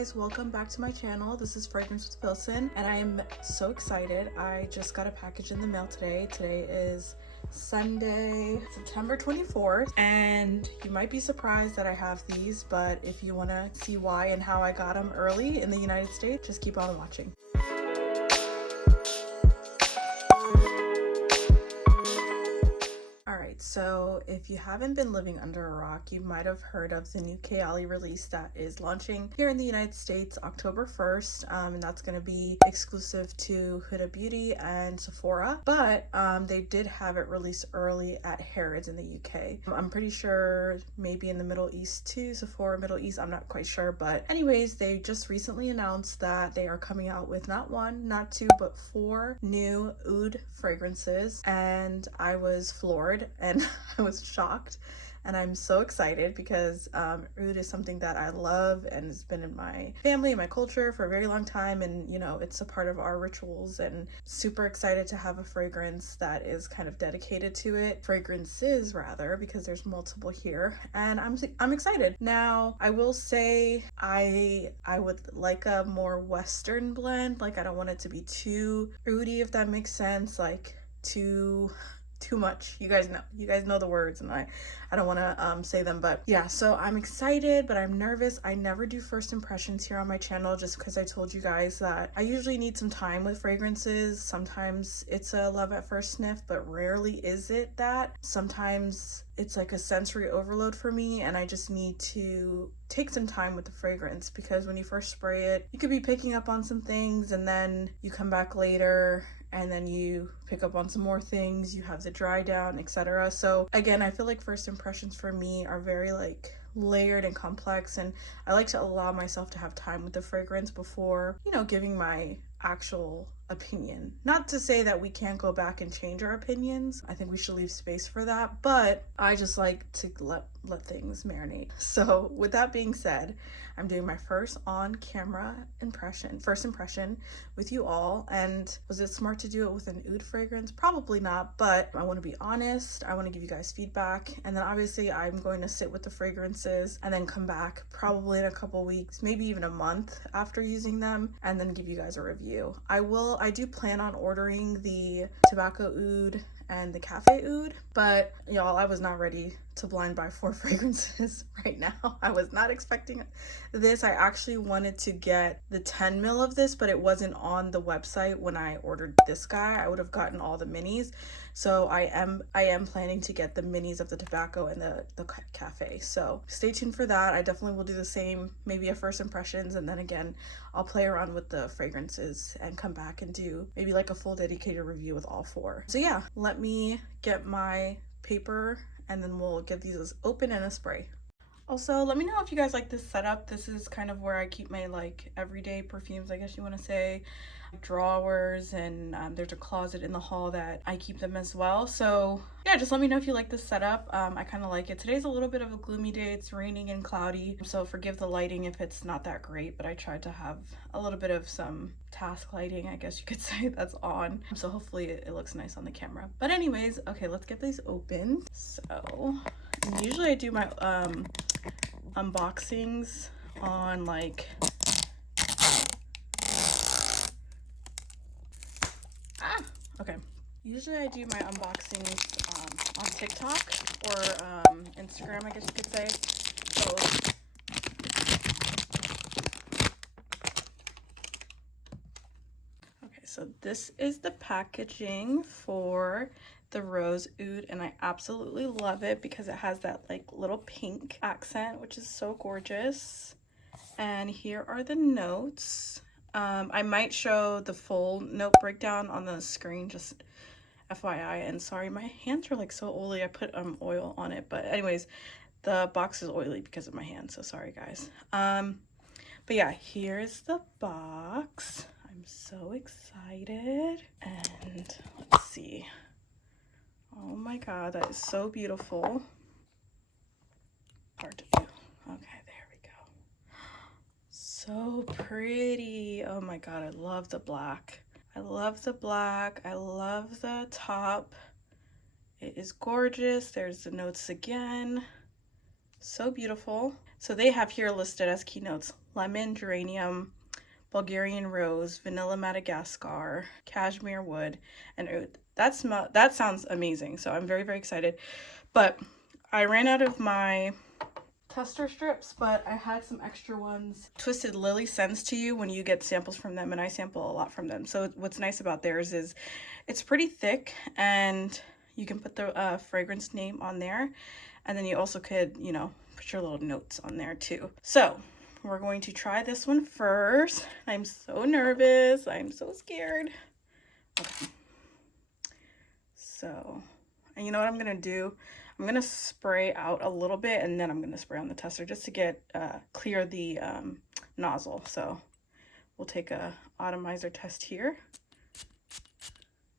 guys, welcome back to my channel. This is Fragrance with Pilsen and I am so excited. I just got a package in the mail today. Today is Sunday, September 24th, and you might be surprised that I have these, but if you want to see why and how I got them early in the United States, just keep on watching. So if you haven't been living under a rock, you might have heard of the new Kayali release that is launching here in the United States October 1st, and that's going to be exclusive to Huda Beauty and Sephora, but they did have it released early at Harrods in the UK. I'm pretty sure maybe in the Middle East too, Sephora Middle East, I'm not quite sure, but anyways, they just recently announced that they are coming out with not one, not two, but 4 new oud fragrances, and I was floored and I was shocked, and I'm so excited because oud is something that I love and has been in my family and my culture for a very long time, and you know, it's a part of our rituals, and super excited to have a fragrance that is kind of dedicated to it, fragrances rather, because there's multiple here, and I'm excited. Now I will say I would like a more Western blend. Like, I don't want it to be too oudy, if that makes sense, like too much. You guys know the words, and I don't want to say them, but yeah, so I'm excited, but I'm nervous. I never do first impressions here on my channel, just because I told you guys that I usually need some time with fragrances. Sometimes it's a love at first sniff, but rarely is it that. Sometimes it's like a sensory overload for me, and I just need to take some time with the fragrance, because when you first spray it, you could be picking up on some things, and then you come back later and then you pick up on some more things, you have the dry down, etc. So again, I feel like first impressions for me are very like layered and complex, and I like to allow myself to have time with the fragrance before, you know, giving my actual opinion. Not to say that we can't go back and change our opinions. I think we should leave space for that, but I just like to let things marinate. So with that being said, I'm doing my first on-camera first impression with you all. And was it smart to do it with an oud fragrance? Probably not, but I want to be honest. I want to give you guys feedback, and then obviously I'm going to sit with the fragrances and then come back probably in a couple weeks, maybe even a month after using them, and then give you guys a review. I do plan on ordering the tobacco oud and the cafe oud, but y'all, I was not ready to blind buy 4 fragrances right now. I was not expecting this. I actually wanted to get the 10 ml of this, but it wasn't on the website when I ordered this guy. I would have gotten all the minis. So I am planning to get the minis of the tobacco and the cafe. So stay tuned for that. I definitely will do the same, maybe a first impressions, and then again, I'll play around with the fragrances and come back and do maybe like a full dedicated review with all 4. So yeah, let me get my paper and then we'll get these open and a spray. Also, let me know if you guys like this setup. This is kind of where I keep my like everyday perfumes, I guess you want to say, drawers, and there's a closet in the hall that I keep them as well. So yeah, just let me know if you like this setup. I kind of like it. Today's a little bit of a gloomy day. It's raining and cloudy, so forgive the lighting if it's not that great, but I tried to have a little bit of some task lighting, I guess you could say, that's on, so hopefully it looks nice on the camera. But anyways, okay, let's get these open. So usually I do my unboxings on like okay, usually I do my unboxings on TikTok or Instagram, I guess you could say. So okay, so this is the packaging for the rose oud, and I absolutely love it because it has that like little pink accent, which is so gorgeous. And here are the notes. I might show the full note breakdown on the screen, just FYI. And sorry, my hands are like so oily. I put oil on it, but anyways, the box is oily because of my hands, so sorry guys. But yeah, here's the box. I'm so excited, and let's see. Oh my god, that is so beautiful. Hard to do. Okay, there we go. So pretty. Oh my god, I love the black. I love the black. I love the top. It is gorgeous. There's the notes again. So beautiful. So they have here listed as keynotes: lemon, geranium, Bulgarian rose, vanilla Madagascar, cashmere wood, and oud. That sounds amazing. So I'm very, very excited. But I ran out of my tester strips, but I had some extra ones. Twisted Lily sends to you when you get samples from them, and I sample a lot from them. So what's nice about theirs is it's pretty thick, and you can put the fragrance name on there, and then you also could, you know, put your little notes on there too. So we're going to try this one first. I'm so nervous. I'm so scared. Okay. So, and you know what I'm gonna do? I'm gonna spray out a little bit, and then I'm gonna spray on the tester just to get clear the nozzle. So we'll take a atomizer test here.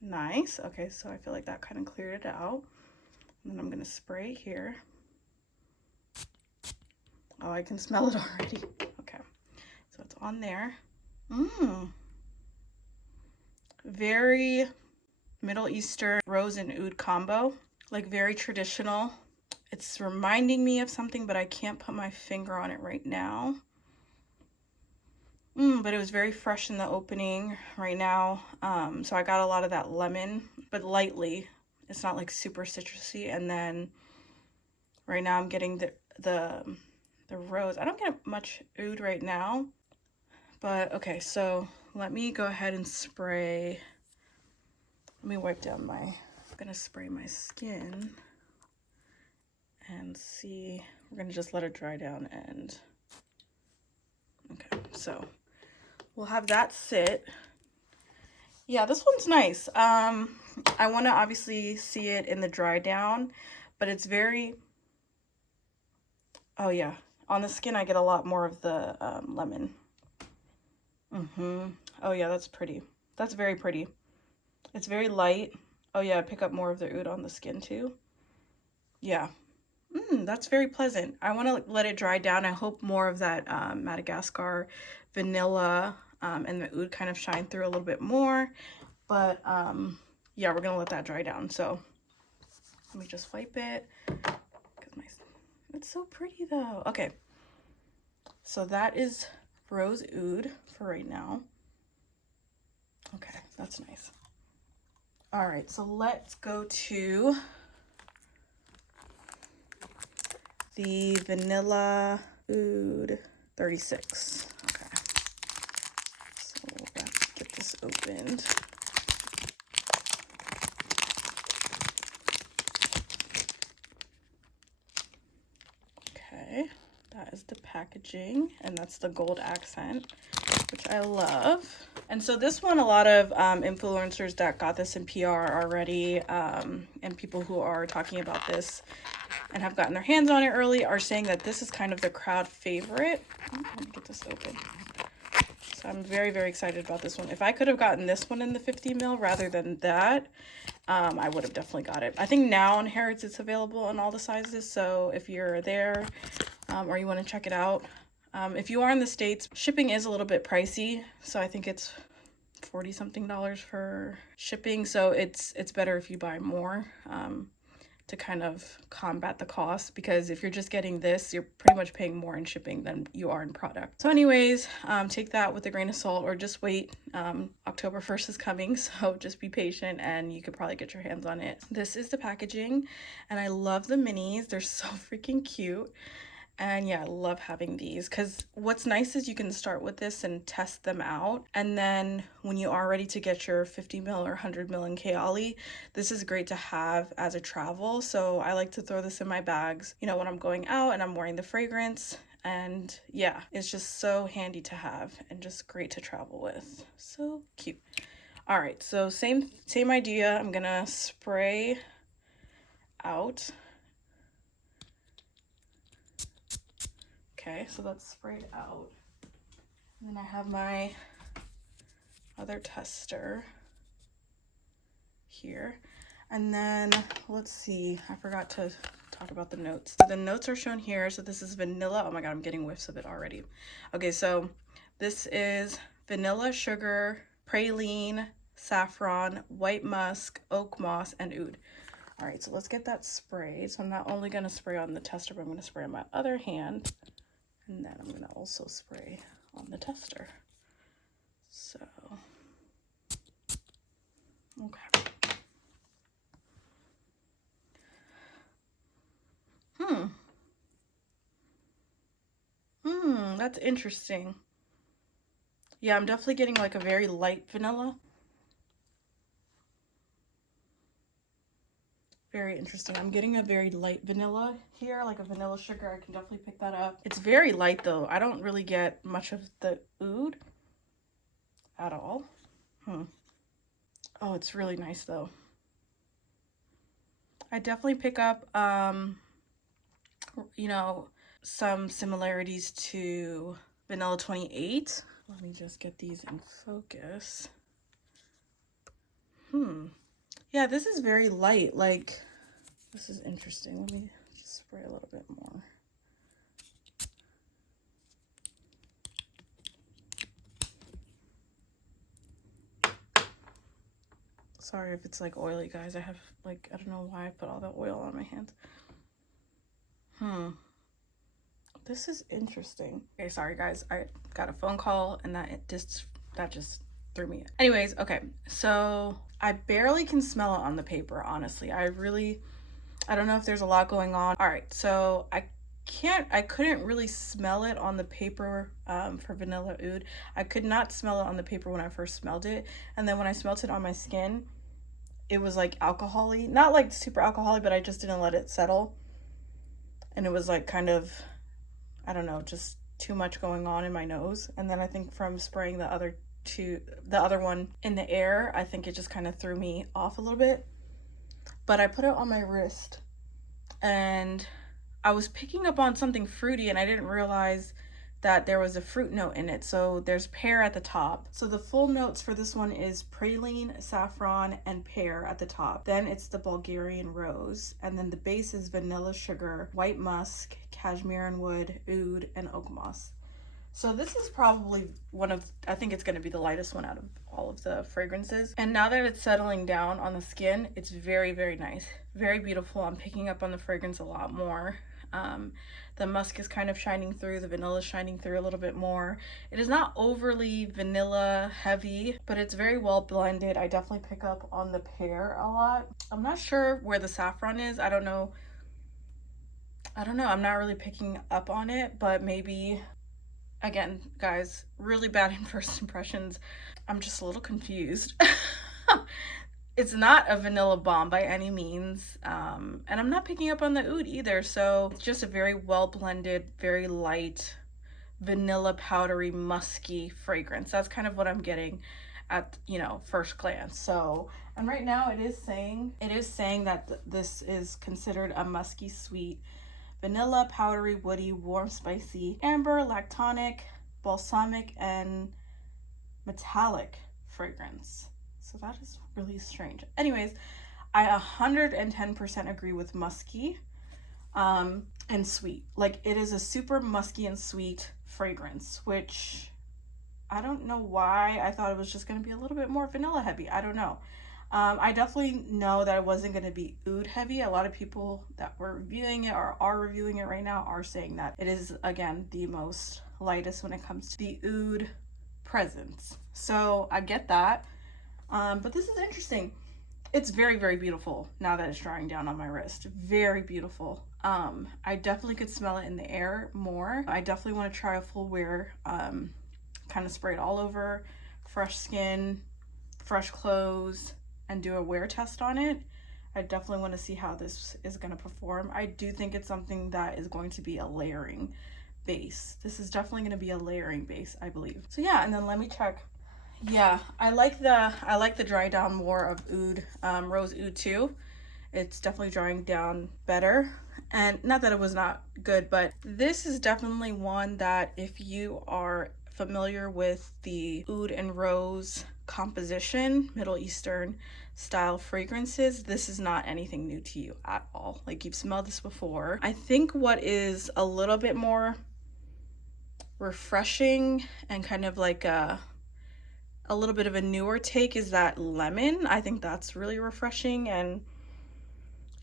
Nice. Okay, so I feel like that kind of cleared it out. And then I'm gonna spray here. Oh, I can smell it already. Okay, so it's on there. Very Middle Eastern rose and oud combo, like very traditional. It's reminding me of something, but I can't put my finger on it right now. But it was very fresh in the opening right now. So I got a lot of that lemon, but lightly. It's not like super citrusy. And then right now I'm getting the rose. I don't get much oud right now, but okay, so let me go ahead and spray. Let me wipe down I'm gonna spray my skin and see. We're gonna just let it dry down, and okay, so we'll have that sit. Yeah, this one's nice. I want to obviously see it in the dry down, but it's very, oh yeah, on the skin I get a lot more of the lemon. Oh yeah, that's pretty. That's very pretty. It's very light. Oh yeah, I pick up more of the oud on the skin too. Yeah. That's very pleasant. I want to let it dry down. I hope more of that Madagascar vanilla and the oud kind of shine through a little bit more. But yeah, we're gonna let that dry down. So let me just wipe it. It's so pretty though. Okay, so that is rose oud for right now. Okay, that's nice. All right, so let's go to the vanilla oud 36. Okay, so let's get this opened. Okay, that is the packaging, and that's the gold accent, which I love. And so this one, a lot of influencers that got this in PR already, and people who are talking about this and have gotten their hands on it early are saying that this is kind of the crowd favorite. Let me get this open. So I'm very, very excited about this one. If I could have gotten this one in the 50 ml rather than that, I would have definitely got it. I think now on Harrods it's available in all the sizes, so if you're there or you want to check it out. If you are in the States, shipping is a little bit pricey, so I think it's $40-something for shipping, so it's better if you buy more to kind of combat the cost, because if you're just getting this, you're pretty much paying more in shipping than you are in product. So anyways, take that with a grain of salt, or just wait. October 1st is coming, so just be patient and you could probably get your hands on it. This is the packaging, and I love the minis. They're so freaking cute. And yeah, I love having these, because what's nice is you can start with this and test them out, and then when you are ready to get your 50 ml or 100 ml in Kayali, this is great to have as a travel. So I like to throw this in my bags, you know, when I'm going out and I'm wearing the fragrance. And yeah, it's just so handy to have and just great to travel with. So cute. All right, so same idea. I'm gonna spray out. Okay, so that's sprayed out. And then I have my other tester here. And then let's see, I forgot to talk about the notes. So the notes are shown here. So this is vanilla. Oh my God, I'm getting whiffs of it already. Okay, so this is vanilla, sugar, praline, saffron, white musk, oak moss, and oud. All right, so let's get that sprayed. So I'm not only gonna spray on the tester, but I'm gonna spray on my other hand. And then I'm gonna also spray on the tester. So, okay. That's interesting. Yeah, I'm definitely getting like a very light vanilla. Very interesting. I'm getting a very light vanilla here, like a vanilla sugar. I can definitely pick that up. It's very light though. I don't really get much of the oud at all. Oh, it's really nice though. I definitely pick up, you know, some similarities to Vanilla 28. Let me just get these in focus. Yeah, this is very light. Like, this is interesting. Let me just spray a little bit more. Sorry if it's like oily, guys. I have like, I don't know why I put all that oil on my hands. This is interesting. Okay, sorry guys. I got a phone call and that just threw me in. Anyways, okay. So I barely can smell it on the paper, honestly. I don't know if there's a lot going on. All right, so I couldn't really smell it on the paper for Vanilla Oud. I could not smell it on the paper when I first smelled it. And then when I smelled it on my skin, it was like alcohol-y. Not like super alcohol-y, but I just didn't let it settle. And it was like kind of, I don't know, just too much going on in my nose. And then I think from spraying the other one in the air, I think it just kind of threw me off a little bit. But I put it on my wrist and I was picking up on something fruity and I didn't realize that there was a fruit note in it. So there's pear at the top. So the full notes for this one is praline, saffron, and pear at the top. Then it's the Bulgarian rose. And then the base is vanilla sugar, white musk, cashmere and wood, oud, and oak moss. So this is probably I think it's going to be the lightest one out of all of the fragrances. And now that it's settling down on the skin, it's very, very nice. Very beautiful. I'm picking up on the fragrance a lot more. The musk is kind of shining through, the vanilla is shining through a little bit more. It is not overly vanilla heavy, but it's very well blended. I definitely pick up on the pear a lot. I'm not sure where the saffron is. I don't know. I'm not really picking up on it, but maybe, again, guys, really bad in first impressions. I'm just a little confused. It's not a vanilla bomb by any means, and I'm not picking up on the oud either, so it's just a very well blended, very light, vanilla powdery, musky fragrance. That's kind of what I'm getting at, first glance. So, and right now it is saying that this is considered a musky sweet, vanilla, powdery, woody, warm, spicy, amber, lactonic, balsamic, and metallic fragrance. So that is really strange. Anyways, I 110% agree with musky and sweet. Like, it is a super musky and sweet fragrance, which I don't know why. I thought it was just going to be a little bit more vanilla heavy. I don't know. I definitely know that it wasn't going to be oud heavy. A lot of people that were reviewing it or are reviewing it right now are saying that it is, again, the most lightest when it comes to the oud presence. So I get that. But this is interesting. It's very, very beautiful now that it's drying down on my wrist. Very beautiful. I definitely could smell it in the air more. I definitely want to try a full wear, kind of spray it all over, fresh skin, fresh clothes, and do a wear test on it. I definitely want to see how this is going to perform. I do think it's something that is going to be a layering base. This is definitely going to be a layering base, I believe. So yeah, and then let me check. Yeah, I like the dry down more of oud, rose oud too. It's definitely drying down better. And not that it was not good, but this is definitely one that if you are familiar with the oud and rose composition, Middle Eastern style fragrances, this is not anything new to you at all. Like, you've smelled this before. I think what is a little bit more refreshing and kind of like a little bit of a newer take is that lemon. I think that's really refreshing and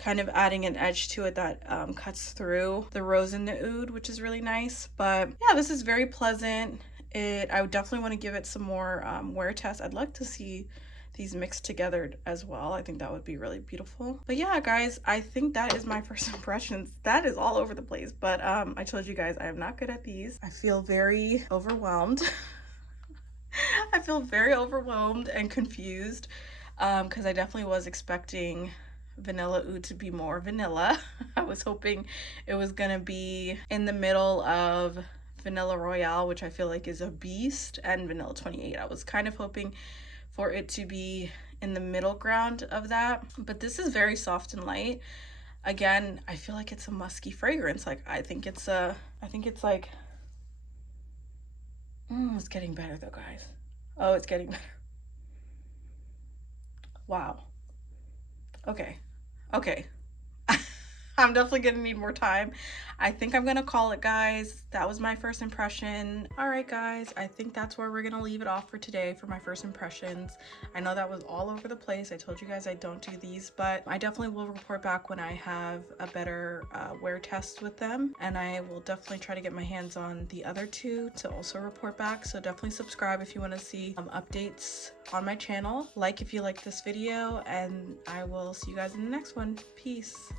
kind of adding an edge to it that cuts through the rose in the oud, which is really nice. But yeah, this is very pleasant. I would definitely want to give it some more wear tests. I'd like to see these mixed together as well. I think that would be really beautiful. But yeah, guys, I think that is my first impressions. That is all over the place, but I told you guys I am not good at these. I feel very overwhelmed. I feel very overwhelmed and confused because I definitely was expecting vanilla oud to be more vanilla. I was hoping it was gonna be in the middle of Vanilla Royale, which I feel like is a beast, and Vanilla 28. I was kind of hoping for it to be in the middle ground of that, but this is very soft and light. Again, I feel like it's a musky fragrance. Like I think it's like it's getting better though, guys. Oh, it's getting better. Wow. Okay. I'm definitely gonna need more time. I think I'm gonna call it, guys. That was my first impression. All right, guys, I think that's where we're gonna leave it off for today for my first impressions. I know that was all over the place. I told you guys I don't do these, but I definitely will report back when I have a better wear test with them, and I will definitely try to get my hands on the other two to also report back. So definitely subscribe if you want to see updates on my channel. Like if you like this video, and I will see you guys in the next one. Peace.